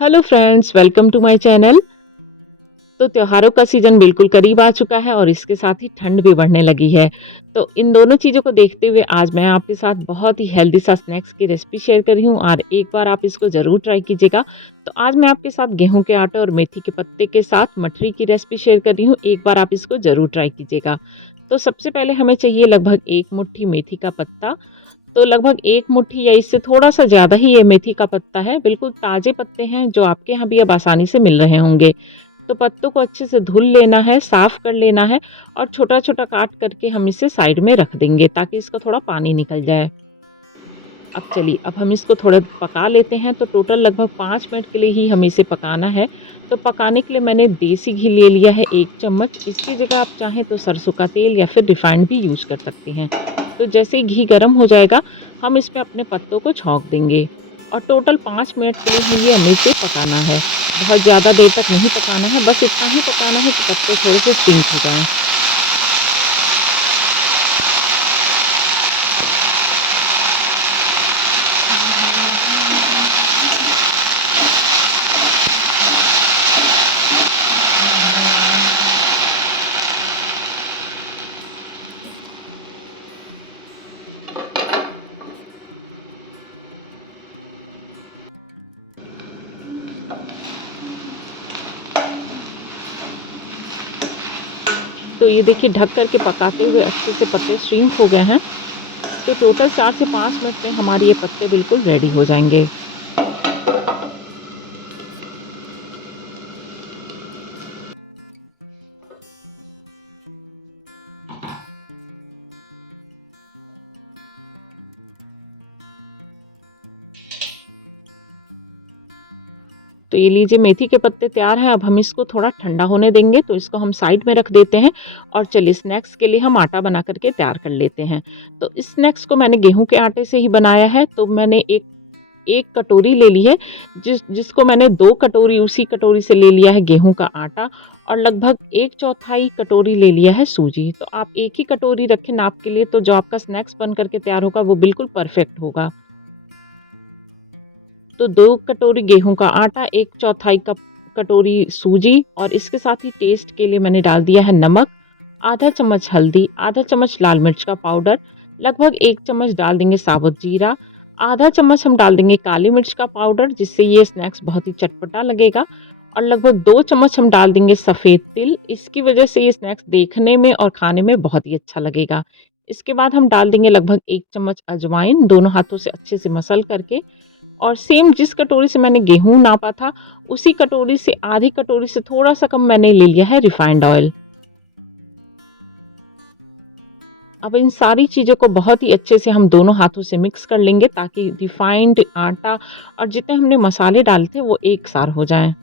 Hello friends, welcome to my channel. तो त्योहारों का सीज़न बिल्कुल करीब आ चुका है और इसके साथ ही ठंड भी बढ़ने लगी है। तो इन दोनों चीज़ों को देखते हुए आज मैं आपके साथ बहुत ही हेल्दी सा स्नैक्स की रेसिपी शेयर कर रही हूँ और एक बार आप इसको ज़रूर ट्राई कीजिएगा। तो आज मैं आपके साथ गेहूँ के आटे और मेथी के पत्ते के साथ मठरी की रेसिपी शेयर कर रही हूँ। एक बार आप इसको ज़रूर ट्राई कीजिएगा। तो सबसे पहले हमें चाहिए लगभग 1 मुट्ठी मेथी का पत्ता। तो लगभग 1 मुट्ठी या इससे थोड़ा-सा ज़्यादा ही ये मेथी का पत्ता है। बिल्कुल ताज़े पत्ते हैं जो आपके यहाँ भी अब आसानी से मिल रहे होंगे। तो पत्तों को अच्छे से धुल लेना है, साफ़ कर लेना है और छोटा-छोटा काट करके हम इसे साइड में रख देंगे ताकि इसका थोड़ा पानी निकल जाए। अब चलिए, अब हम इसको थोड़ा पका लेते हैं। तो टोटल लगभग 5 मिनट के लिए ही हमें इसे पकाना है। तो पकाने के लिए मैंने देसी घी ले लिया है 1 चम्मच। इसकी जगह आप चाहें तो सरसों का तेल या फिर रिफाइंड भी यूज़ कर सकती हैं। तो जैसे ही घी गरम हो जाएगा, हम इसमें अपने पत्तों को छौंक देंगे और टोटल 5 मिनट के लिए ही ये हमें इसे पकाना है। बहुत ज़्यादा देर तक नहीं पकाना है, बस इतना ही पकाना है कि पत्ते थोड़े से सिंक हो जाएँ। तो ये देखिए, ढक कर के पकाते हुए अच्छे से पत्ते श्रिंक हो गए हैं। तो टोटल 4 से 5 मिनट में हमारे ये पत्ते बिल्कुल रेडी हो जाएँगे। तो ये लीजिए, मेथी के पत्ते तैयार हैं। अब हम इसको थोड़ा ठंडा होने देंगे, तो इसको हम साइड में रख देते हैं और चलिए स्नैक्स के लिए हम आटा बना कर के तैयार कर लेते हैं। तो इस स्नैक्स को मैंने गेहूँ के आटे से ही बनाया है। तो मैंने एक 1 कटोरी ले ली है, जिसको मैंने 2 कटोरी उसी कटोरी से ले लिया है गेहूँ का आटा और लगभग 1/4 कटोरी ले लिया है सूजी। तो आप एक ही कटोरी रखें नाप के लिए, तो जो आपका स्नैक्स बन कर के तैयार होगा वो बिल्कुल परफेक्ट होगा। तो 2 कटोरी गेहूँ का आटा, 1/4 कप कटोरी सूजी और इसके साथ ही टेस्ट के लिए मैंने डाल दिया है नमक, आधा चम्मच हल्दी, आधा चम्मच लाल मिर्च का पाउडर, लगभग 1 चम्मच डाल देंगे साबुत जीरा, आधा चम्मच हम डाल देंगे काली मिर्च का पाउडर जिससे ये स्नैक्स बहुत ही चटपटा लगेगा और लगभग 2 चम्मच हम डाल देंगे सफ़ेद तिल। इसकी वजह से ये स्नैक्स देखने में और खाने में बहुत ही अच्छा लगेगा। इसके बाद हम डाल देंगे लगभग 1 चम्मच अजवाइन, दोनों हाथों से अच्छे से मसल करके और सेम जिस कटोरी से मैंने गेहूँ नापा था, उसी कटोरी से आधी कटोरी से थोड़ा-सा कम मैंने ले लिया है रिफाइंड ऑयल। अब इन सारी चीज़ों को बहुत ही अच्छे से हम दोनों हाथों से मिक्स कर लेंगे ताकि रिफाइंड आटा और जितने हमने मसाले डाले थे वो एक सार हो जाएँ।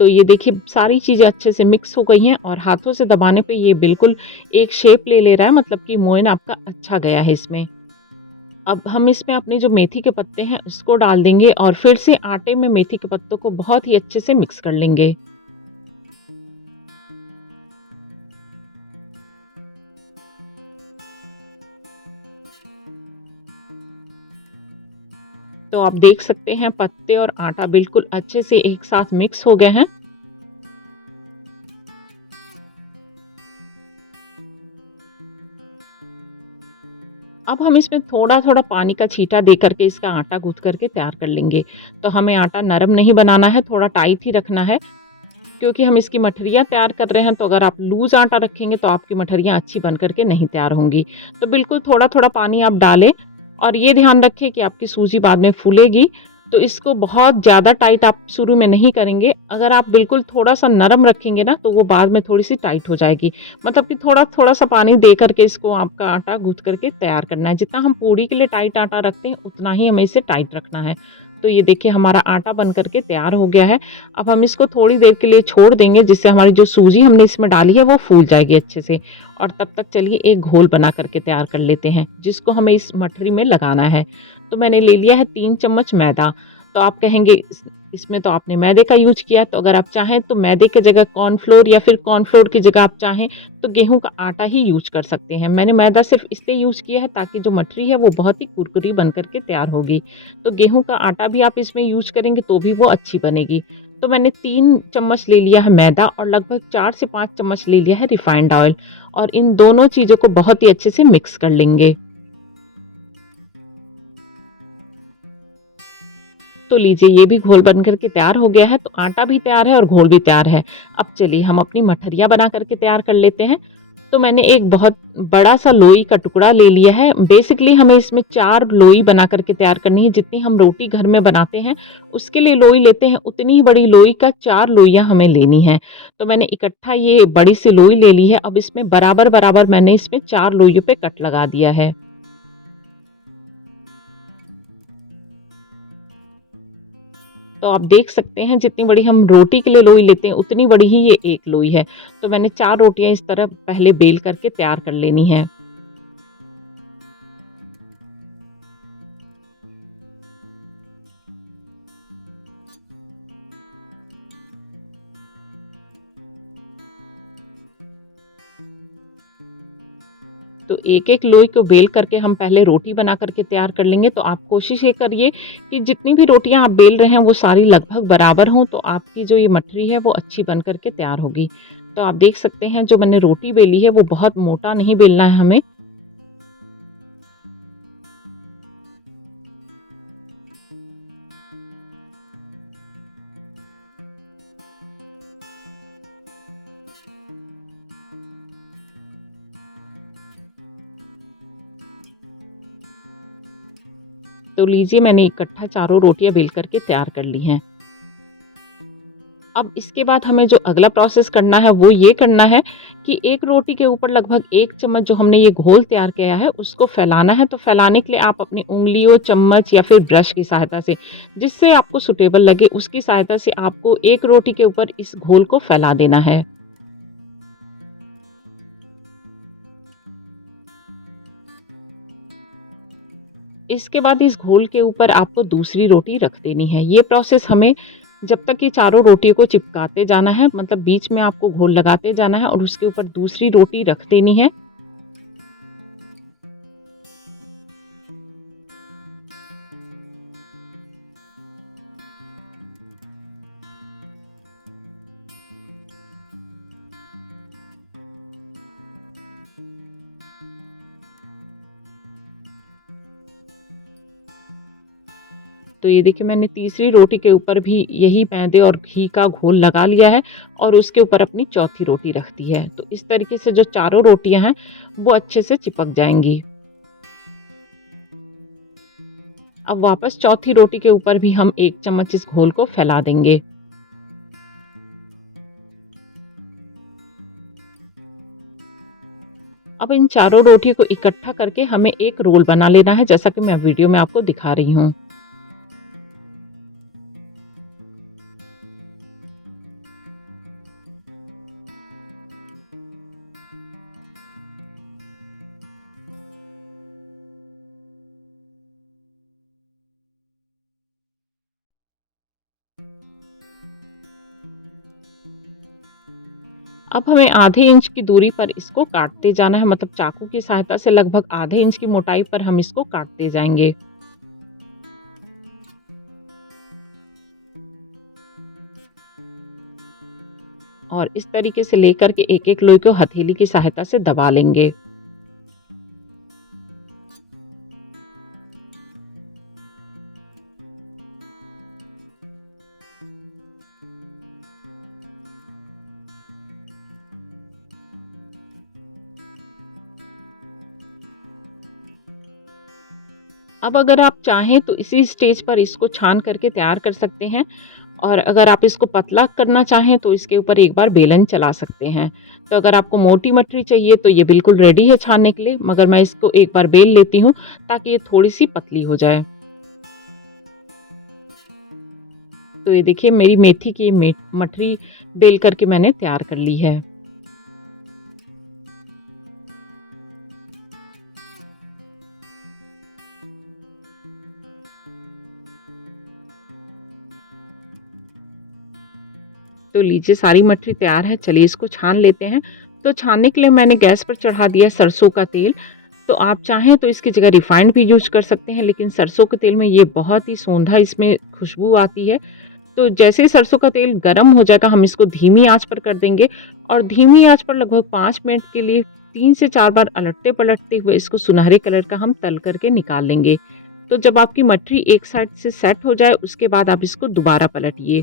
तो ये देखिए, सारी चीज़ें अच्छे से मिक्स हो गई हैं और हाथों से दबाने पे ये बिल्कुल एक शेप ले ले रहा है, मतलब कि मोयन आपका अच्छा गया है इसमें। अब हम इसमें अपने जो मेथी के पत्ते हैं उसको डाल देंगे और फिर से आटे में मेथी के पत्तों को बहुत ही अच्छे से मिक्स कर लेंगे। तो आप देख सकते हैं पत्ते और आटा बिल्कुल अच्छे से एक साथ मिक्स हो गए हैं। अब हम इसमें थोड़ा-थोड़ा पानी का छींटा दे करके इसका आटा गूँथ करके तैयार कर लेंगे। तो हमें आटा नरम नहीं बनाना है, थोड़ा टाइट ही रखना है क्योंकि हम इसकी मठरियाँ तैयार कर रहे हैं। तो अगर आप लूज़ आटा रखेंगे तो आपकी मठरियाँ अच्छी बन कर के नहीं तैयार होंगी। तो बिल्कुल थोड़ा-थोड़ा पानी आप डालें और ये ध्यान रखें कि आपकी सूजी बाद में फूलेगी। तो इसको बहुत ज़्यादा टाइट आप शुरू में नहीं करेंगे। अगर आप बिल्कुल थोड़ा-सा नरम रखेंगे ना, तो वो बाद में थोड़ी-सी टाइट हो जाएगी। मतलब कि थोड़ा-थोड़ा सा पानी दे करके इसको आपका आटा गूँथ करके तैयार करना है। जितना हम पूड़ी के लिए टाइट आटा रखते हैं, उतना ही हमें इसे टाइट रखना है। तो ये देखिए, हमारा आटा बन कर के तैयार हो गया है। अब हम इसको थोड़ी देर के लिए छोड़ देंगे जिससे हमारी जो सूजी हमने इसमें डाली है वो फूल जाएगी अच्छे से और तब तक चलिए एक घोल बना करके तैयार कर लेते हैं जिसको हमें इस मठरी में लगाना है। तो मैंने ले लिया है 3 चम्मच मैदा। तो आप कहेंगे इसमें तो आपने मैदे का यूज़ किया, तो अगर आप चाहें तो मैदे की जगह कॉर्नफ्लोर या फिर कॉर्नफ्लोर की जगह आप चाहें तो गेहूँ का आटा ही यूज़ कर सकते हैं। मैंने मैदा सिर्फ़ इसलिए यूज़ किया है ताकि जो मठरी है वो बहुत ही कुरकुरी बन कर के तैयार होगी। तो गेहूँ का आटा भी आप इसमें यूज़ करेंगे तो भी वो अच्छी बनेगी। तो मैंने 3 चम्मच ले लिया है मैदा और लगभग 4 से 5 चम्मच ले लिया है रिफाइंड ऑयल और इन दोनों चीज़ों को बहुत ही अच्छे से मिक्स कर लेंगे। तो लीजिए ये भी घोल बन कर के तैयार हो गया है, तो आटा भी तैयार है और घोल भी तैयार है। अब चलिए हम अपनी मठरियाँ बना कर के तैयार कर लेते हैं। तो मैंने एक बहुत बड़ा-सा लोई का टुकड़ा ले लिया है। बेसिकली हमें इसमें 4 लोई बना कर के तैयार करनी है, जितनी हम रोटी घर में बनाते हैं, उसके लिए लोई लेते हैं, उतनी ही बड़ी लोई का 4 लोइयाँ हमें लेनी हैं। तो मैंने इकट्ठा ये बड़ी-सी लोई ले ली है, अब इसमें बराबर-बराबर मैंने इसमें 4 लोइयों पे कट लगा दिया है। तो आप देख सकते हैं जितनी बड़ी हम रोटी के लिए लोई लेते हैं उतनी बड़ी ही ये एक लोई है। तो मैंने 4 रोटियाँ इस तरह पहले बेल करके तैयार कर लेनी है। तो एक-एक लोई को बेल करके हम पहले रोटी बना करके तैयार कर लेंगे। तो आप कोशिश ये करिए कि जितनी भी रोटियाँ आप बेल रहे हैं वो सारी लगभग बराबर हों, तो आपकी जो ये मठरी है वो अच्छी बन कर के तैयार होगी। तो आप देख सकते हैं जो मैंने रोटी बेली है वो बहुत मोटा नहीं बेलना है हमें। तो लीजिए मैंने इकट्ठा चारों रोटियाँ बेल करके तैयार कर ली हैं। अब इसके बाद हमें जो अगला प्रोसेस करना है वो ये करना है कि एक रोटी के ऊपर लगभग 1 चम्मच जो हमने ये घोल तैयार किया है उसको फैलाना है। तो फैलाने के लिए आप अपनी उँगलियों, चम्मच या फिर ब्रश की सहायता से जिससे आपको सूटेबल लगे उसकी सहायता से आपको एक रोटी के ऊपर इस घोल को फैला देना है। इसके बाद इस घोल के ऊपर आपको दूसरी रोटी रख देनी है। ये प्रोसेस हमें जब तक ये चारों रोटियों को चिपकाते जाना है, मतलब बीच में आपको घोल लगाते जाना है और उसके ऊपर दूसरी रोटी रख देनी है। तो ये देखिए मैंने तीसरी रोटी के ऊपर भी यही मैदे और घी का घोल लगा लिया है और उसके ऊपर अपनी चौथी रोटी रख दी है। तो इस तरीके से जो चारों रोटियाँ हैं, वो अच्छे से चिपक जाएँगी। अब वापस चौथी रोटी के ऊपर भी हम 1 चम्मच इस घोल को फैला देंगे। अब इन चारों रोटियों को इकट्ठा करके हमें एक रोल बना लेना है, जैसा कि मैं वीडियो में आपको दिखा रही हूँ। अब हमें आधे इंच की दूरी पर इसको काटते जाना है, मतलब चाकू की सहायता से लगभग आधे इंच की मोटाई पर हम इसको काटते जाएँगे। और इस तरीके से लेकर के एक-एक लोई को हथेली की सहायता से दबा लेंगे। अब अगर आप चाहें तो इसी स्टेज पर इसको छान करके तैयार कर सकते हैं और अगर आप इसको पतला करना चाहें तो इसके ऊपर एक बार बेलन चला सकते हैं। तो अगर आपको मोटी मठरी चाहिए तो ये बिल्कुल रेडी है छानने के लिए, मगर मैं इसको एक बार बेल लेती हूँ ताकि ये थोड़ी-सी पतली हो जाए। तो ये देखिए मेरी मेथी की मठरी बेल करके मैंने तैयार कर ली है। तो लीजिए सारी मठरी तैयार है, चलिए इसको छान लेते हैं। तो छानने के लिए मैंने गैस पर चढ़ा दिया सरसों का तेल। तो आप चाहें तो इसकी जगह रिफाइंड भी यूज़ कर सकते हैं, लेकिन सरसों के तेल में ये बहुत ही सोंधा इसमें खुशबू आती है। तो जैसे ही सरसों का तेल गरम हो जाएगा, हम इसको धीमी आँच पर कर देंगे और धीमी आँच पर लगभग 5 मिनट के लिए 3 से 4 बार अलटते-पलटते हुए इसको सुनहरे कलर का हम तल करके निकाल लेंगे। तो जब आपकी मठरी एक साइड से सेट हो जाए, उसके बाद आप इसको दोबारा पलटिए।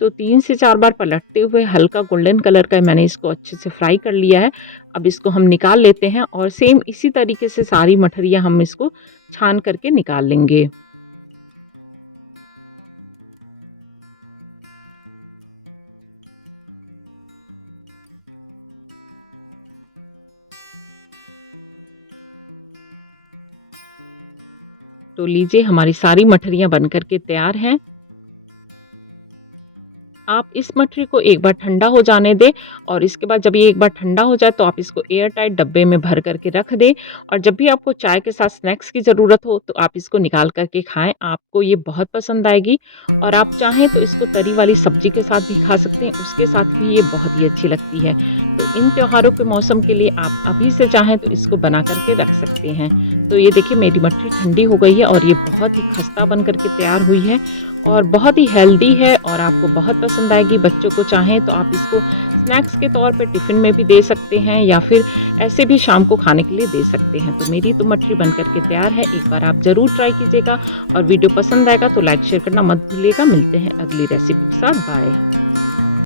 तो 3 से 4 बार पलटते हुए हल्का गोल्डन कलर का मैंने इसको अच्छे से फ्राई कर लिया है। अब इसको हम निकाल लेते हैं और सेम इसी तरीके से सारी मठरियाँ हम इसको छान करके निकाल लेंगे। तो लीजिए हमारी सारी मठरियाँ बन कर के तैयार हैं। आप इस मठरी को एक बार ठंडा हो जाने दें और इसके बाद जब ये एक बार ठंडा हो जाए तो आप इसको एयर टाइट डब्बे में भर करके रख दें और जब भी आपको चाय के साथ स्नैक्स की ज़रूरत हो तो आप इसको निकाल करके खाएं। आपको ये बहुत पसंद आएगी और आप चाहें तो इसको तरी वाली सब्जी के साथ भी खा सकते हैं, उसके साथ भी ये बहुत ही अच्छी लगती है। तो इन त्योहारों के मौसम के लिए आप अभी से चाहें तो इसको बना करके रख सकते हैं। तो ये देखिए मेरी मठरी ठंडी हो गई है और ये बहुत ही खस्ता बन करके तैयार हुई है और बहुत ही हेल्दी है और आपको बहुत पसंद आएगी। बच्चों को चाहें तो आप इसको स्नैक्स के तौर पे टिफ़िन में भी दे सकते हैं या फिर ऐसे भी शाम को खाने के लिए दे सकते हैं। तो मेरी तो मठरी बन कर के तैयार है, एक बार आप ज़रूर ट्राई कीजिएगा और वीडियो पसंद आएगा तो लाइक शेयर करना मत भूलिएगा। मिलते हैं अगली रेसिपी के साथ, बाय।